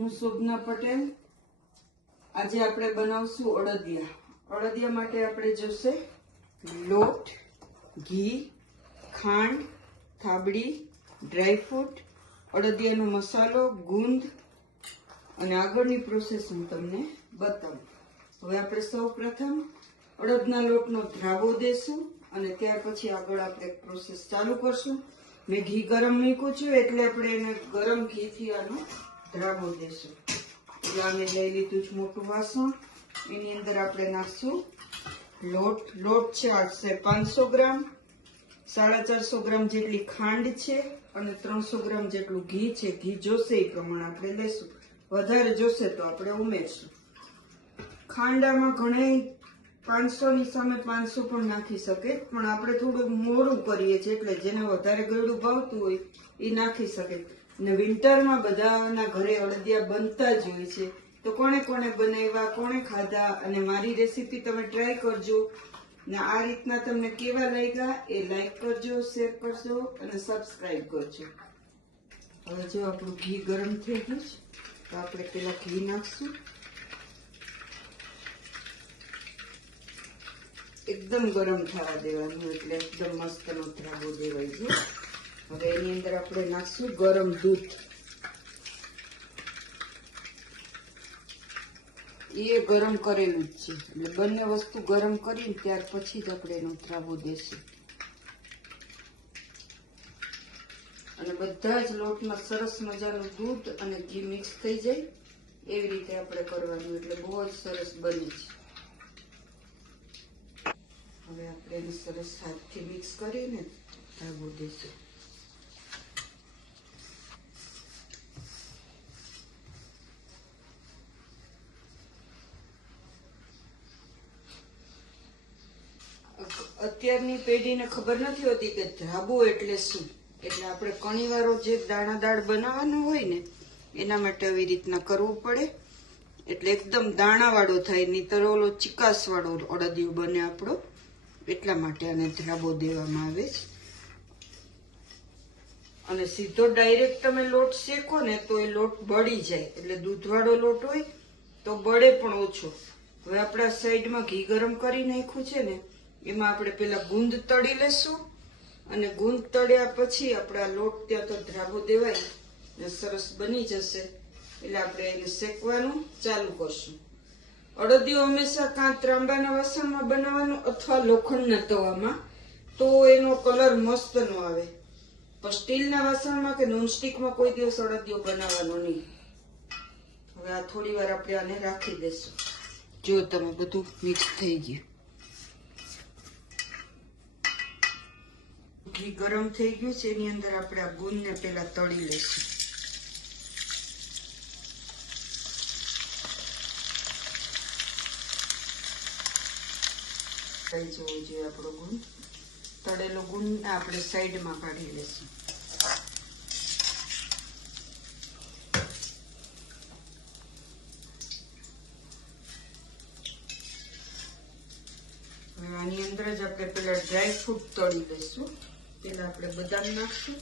હું શોભના પટેલ। આજે આપણે બનાવશું અડદિયા। અડદિયા માટે આપણે જોશે લોટ, ઘી, ખાંડ, થાબડી, ડ્રાયફ્રૂટ, અડદિયાનો મસાલો, ગુંદ અને આગળની પ્રોસેસ હું તમને બતાવું। હવે આપણે સૌપ્રથમ અડદના લોટનો ધ્રાવો દેશું અને ત્યાર પછી આગળ આપણે પ્રોસેસ ચાલુ કરશું। મેં ઘી ગરમ મૂક્યું છે એટલે આપણે એને ગરમ ઘીથી આનો ધ્રાવો દેશું। એટલે અમે લઈ લીધું છે મોટું વાસણ, એની અંદર આપણે નાખશું લોટ। લોટ છે આ 500 ગ્રામ, 450 ગ્રામ જેટલી ખાંડ છે અને 300 ગ્રામ જેટલું ઘી છે। ઘી જોશે એ પ્રમાણે આપણે લેશું, વધારે જોશે તો આપણે ઉમેરશું। ખાંડામાં ઘણી 500 ની સામે 500 પણ નાખી શકે, પણ આપણે થોડું મોડું કરીએ છીએ એટલે જેને વધારે ગળ્યું ભાવતું હોય એ નાખી શકે। ને વિન્ટરમાં બધાના ઘરે અડદિયા બનતા જ હોય છે, તો કોણે કોણે બનાવ્યા, કોણે ખાધા, અને મારી રેસીપી તમે ટ્રાય કરજો ને આ રીતના તમને કેવા લાગ્યા એ લાઈક કરજો, શેર કરજો અને સબસ્ક્રાઈબ કરજો। હવે જો આપણું ઘી ગરમ થઈ ગયું છે તો આપણે પેલા ઘી નાખશું। એકદમ ગરમ થવા દેવાનું એટલે એકદમ મસ્તનો ધ્રાવો દેવાય છે। હવે એની અંદર આપણે નાખશું ગરમ દૂધ। એ ગરમ કરેલું જ છે એટલે બંને વસ્તુ ગરમ કરીને ત્યાર પછી જ આપણે એનો ધ્રાવો દેશું અને બધા જ લોટમાં સરસ મજાનું દૂધ અને ઘી મિક્સ થઈ જાય એવી રીતે આપણે કરવાનું, એટલે બહુ જ સરસ બને છે। હવે આપણે એને સરસ હાથથી મિક્સ કરીને ધ્રાવો દેશું। અત્યારની પેઢીને ખબર નથી હોતી કે ધ્રાવો એટલે શું, એટલે આપણે કણીવાળો જે દાણાદાળ બનાવવાનો હોય ને એના માટે આવી રીતના કરવું પડે, એટલે એકદમ દાણાવાળો થાય, નહીંતર ઓલો ચિકાસવાળો અડદિયો બને આપણો, એટલા માટે આને ધ્રાવો દેવામાં આવે છે। અને સીધો ડાયરેક્ટ તમે લોટ શેકો ને તો એ લોટ બળી જાય, એટલે દૂધવાળો લોટ હોય તો બળે પણ ઓછો। હવે આપણા સાઈડમાં ઘી ગરમ કરી નાખ્યું છે ને એમાં આપણે પેલા ગુંદ તળી લેશું અને ગુંદ તળ્યા પછી આપણા લોટ ત્યાં તો ધ્રાવો દેવાય ને સરસ બની જશે એટલે આપણે એને શેકવાનું ચાલુ કરશું। અડદિયો હંમેશા કાં ત્રાંબાના વાસણમાં બનાવવાનું અથવા લોખંડના તવામાં, તો એનો કલર મસ્ત નો આવે, પણ સ્ટીલના વાસણમાં કે નોનસ્ટિકમાં કોઈ દિવસ અડદિયો બનાવવાનો નહીં। હવે આ થોડી વાર આપણે આને રાખી દેશું। જો તમે બધું મિક્સ થઈ ગયું, ઘી ગરમ થઈ ગયું છે, એની અંદર આપણે આ ગુંદને પેલા તળી લઈશું। થઈ જવો જોઈએ આપણો ગુંદ। તળેલો ગુંદ આપણે સાઈડમાં કાઢી લઈશું। હવે આની અંદર જ આપણે પેલા ડ્રાય ફ્રૂટ તળી લઈશું। પેલા આપણે બદામ નાખશું,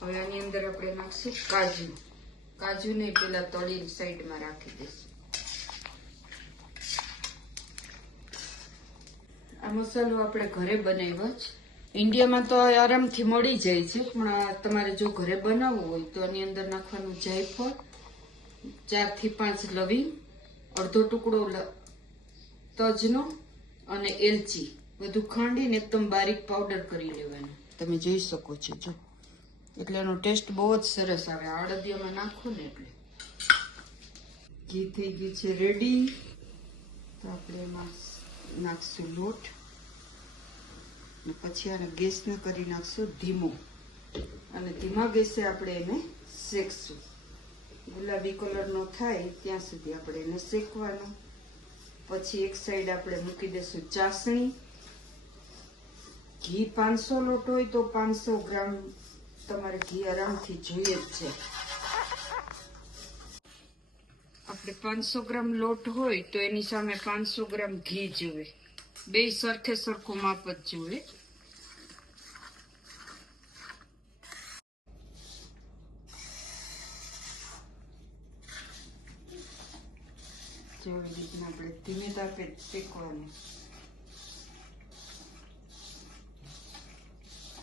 હવે આની અંદર આપણે નાખશું કાજુ। કાજુને પેલા તળી સાઈડમાં રાખી દઈશું। આ મસાલો આપણે ઘરે બનાવ્યો છે, ઇન્ડિયામાં તો આરામથી મળી જાય છે, પણ તમારે જો ઘરે બનાવવું હોય તો આની અંદર નાખવાનું જાયફળ, 4 થી 5 લવિંગ, અડધો ટુકડો તજનો અને એલચી, બધું ખાંડીને એકદમ બારીક પાવડર કરી લેવાનું। તમે જોઈ શકો છો, જો એટલે એનો ટેસ્ટ બહુ જ સરસ આવે અડદિયામાં નાખો ને એટલે। ઘી થઈ ગયું છે રેડી, તો આપણે એમાં નાખશું લોટ અને પછી આને ગેસને કરી નાખશું ધીમો અને ધીમા ગેસે આપણે એને શેકશું। ગુલાબી કલરનો થાય ત્યાં સુધી આપણે એને શેકવાનો। પછી એક સાઈડ આપણે મૂકી દઈશું ચાસણી। ઘી 500 લોટ હોય તો 500 ગ્રામ તમારે ઘી આરામથી જોઈએ જ છે। આપણે 500 ગ્રામ લોટ હોય તો એની સામે 500 ગ્રામ ઘી જોઈએ। બે સરખે સરખું માપ જ જોઈએ. જેવી રીતના આપણે ધીમે તાપે શેકવાનું.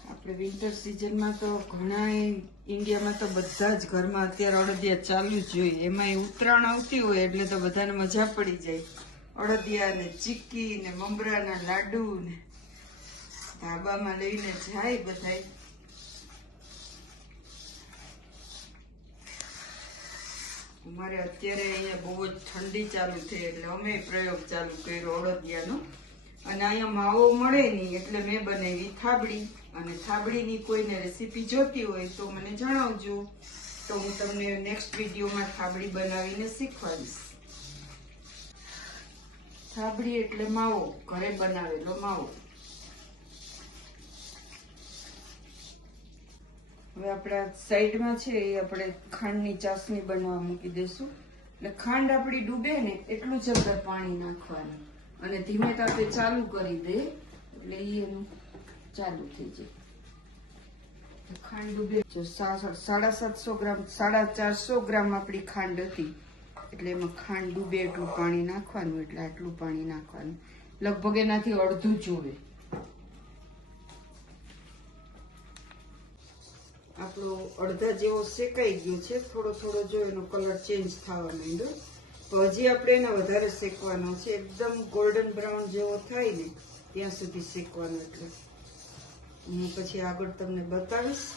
આપણે વિન્ટર સિઝનમાં તો ઘણા ઇન્ડિયામાં તો બધા જ ઘરમાં અત્યારે અડદિયા ચાલુ જ જોઈએ. એમાં ઉત્તરાયણ આવતી હોય એટલે તો બધાને મજા પડી જાય. અડદિયા ને ચીક્કી ને મમરાના લાડુ ને ધાબામાં લઈને જાય બધાય. અમારે અત્યારે અહીંયા બહુ જ ઠંડી ચાલુ થઈ એટલે અમે પ્રયોગ ચાલુ કર્યો અડદિયાનો. અને અહીંયા માવો મળે નહીં એટલે મેં બનાવી થાબડી. અને થાબડીની કોઈને રેસીપી જોતી હોય તો મને જણાવજો, તો હું તમને નેક્સ્ટ વિડીયોમાં થાબડી બનાવીને શીખવાડીશ. થાબડી એટલે માવો, ઘરે બનાવેલો માવો. હવે આપણા સાઈડમાં છે એ આપણે ખાંડની ચાસણી બનાવવા મૂકી દઈશું. એટલે ખાંડ આપણી ડૂબે ને એટલું જ અંદર પાણી નાખવાનું અને ધીમે તાપે ચાલુ કરી દે એટલે એનું ચાલુ થઈ જાય. ખાંડ ડૂબે. જો 750 ગ્રામ 450 ગ્રામ આપણી ખાંડ હતી એટલે એમાં ખાંડ ડૂબે એટલું પાણી નાખવાનું. એટલે આટલું પાણી નાખવાનું, લગભગ એનાથી અડધું જોવે. આપણો અડધા જેવો શેકાઈ ગયો છે. થોડો થોડો જો એનો કલર ચેન્જ થવા માંડ્યો તો હજી આપણે એને વધારે શેકવાનો છે. એકદમ ગોલ્ડન બ્રાઉન જેવો થાય ને ત્યાં સુધી શેકવાનો. એટલે હું પછી આગળ તમને બતાવીશ.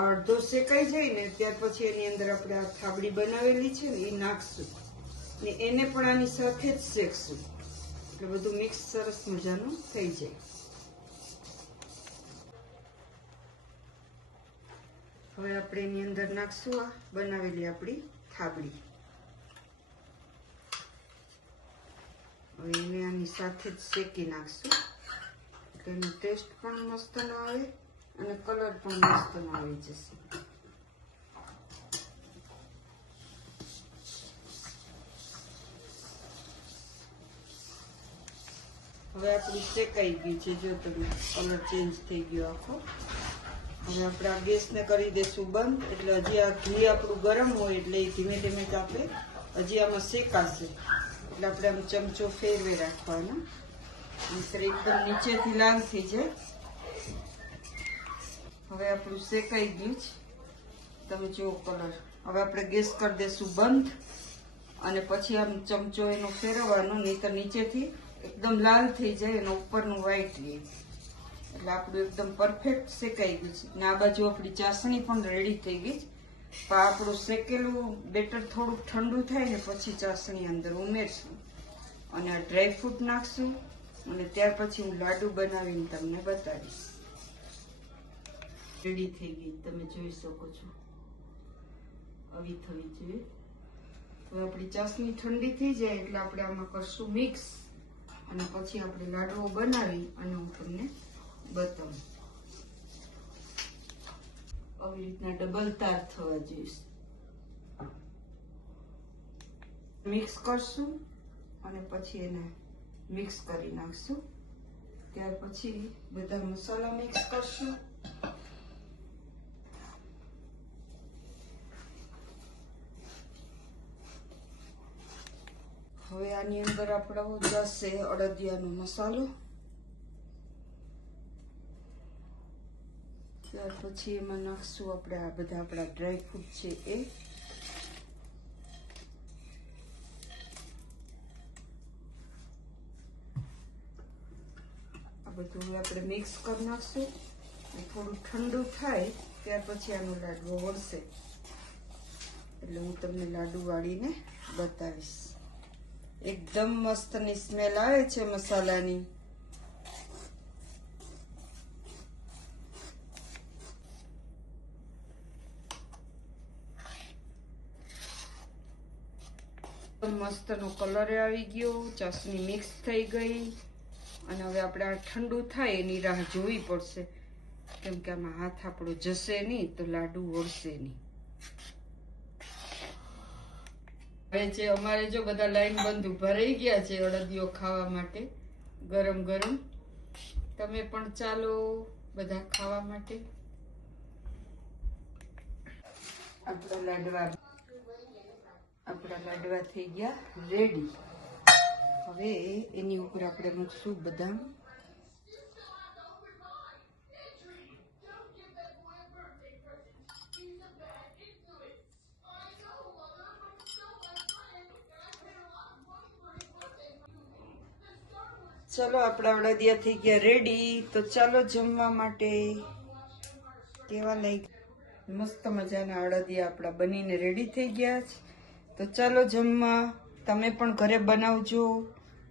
અડધો શેકાઈ જાય ને ત્યાર પછી એની અંદર આપણે આ થાબડી બનાવેલી છે ને એ નાખશું ને એને પણ આની સાથે જ શેકશું એટલે બધું મિક્સ સરસ મજાનું થઈ જાય. હવે આપણે એની અંદર નાખશું આ બનાવેલી આપણી થાબડી. હવે એને આની સાથે જ શેકી નાખશું એટલે એનો ટેસ્ટ પણ મસ્ત ન આવે અને કલર પણ મસ્ત ન આવી જશે. હવે આપણું શેકાઈ ગયું છે. જો તમે કલર ચેન્જ થઈ ગયો આખો. હવે આપણે આ ગેસને કરી દઈશું બંધ. એટલે હજી આ ઘી આપણું ગરમ હોય એટલે એ ધીમે ધીમે તાપે હજી આમાં શેકાશે. એટલે આપણે આમ ચમચો ફેરવે રાખવાનો નહીંતર એકદમ નીચેથી લાલ થઈ જાય. હવે આપણું શેકાઈ ગયું છે. તમે જુઓ કલર. હવે આપણે ગેસ કરી દઈશું બંધ અને પછી આમ ચમચો એનો ફેરવવાનો નહીંતર નીચેથી એકદમ લાલ થઈ જાય અને ઉપરનું વ્હાઈટ રહે. એટલે આપણું એકદમ પરફેક્ટ શેકાઈ ગયું છે. ને આ બાજુ આપણી ચાસણી પણ રેડી થઈ ગઈ છે. પણ આપણું શેકેલું બેટર થોડુંક ઠંડુ થાય ને પછી ચાસણી અંદર ઉમેરશું અને આ ડ્રાયફ્રૂટ નાખશું અને ત્યાર પછી હું લાડુ બનાવીને તમને બતાવીશ. રેડી થઈ ગઈ તમે જોઈ શકો છો. આવી થવી જોઈએ. હવે આપણી ચાસણી ઠંડી થઈ જાય એટલે આપણે આમાં કરશું મિક્સ અને પછી આપણે લાડુઓ બનાવી અને હું તમને બતાવું. આવી રીતના ડબલ તાર થવા જોઈએ. મિક્સ કરશું અને પછી એને મિક્સ કરી નાખશું. ત્યાર પછી બધા મસાલા મિક્સ કરશું. હવે આની અંદર આપણો જશે અડદિયાનો મસાલો. ત્યાર પછી એમાં નાખશું આપણે આ બધા આપણા ડ્રાયફ્રૂટ છે એ. આ બધું હવે આપણે મિક્સ કરી નાખશું. થોડું ઠંડુ થાય ત્યાર પછી આનો લાડવો વળશે એટલે હું તમને લાડુ વાળીને બતાવીશ. એકદમ મસ્તની સ્મેલ આવે છે મસાલાની. મસ્તનો કલર આવી ગયો. ચાસણી મિક્સ થઈ ગઈ અને હવે આપણે આ ઠંડુ થાય એની રાહ જોવી પડશે કેમ કે આમાં હાથ આપણો જશે નહીં તો લાડુ વળશે નહીં. હવે જે અમારે જો બધા લાઈન બંધ ઉભા રહી ગયા છે અડદિયો ખાવા માટે ગરમ ગરમ. તમે પણ ચાલો બધા ખાવા માટે. આપણા લાડવા થઈ ગયા રેડી. હવે એની ઉપર આપણે મૂકશું બદામ. ચલો આપણા અડદિયા થઈ ગયા રેડી. તો ચાલો જમવા માટે. કેવા લાગ્યા? મસ્ત મજાના અડદિયા આપણા બનીને રેડી થઈ ગયા છે. તો ચાલો જમવા. તમે પણ ઘરે બનાવજો.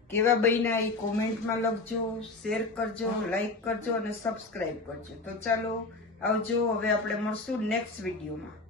કેવા બન્યા એ કોમેન્ટમાં લખજો, શેર કરજો, લાઈક કરજો અને સબસ્ક્રાઈબ કરજો. તો ચાલો આવજો. હવે આપણે મળશું નેક્સ્ટ વિડીયોમાં.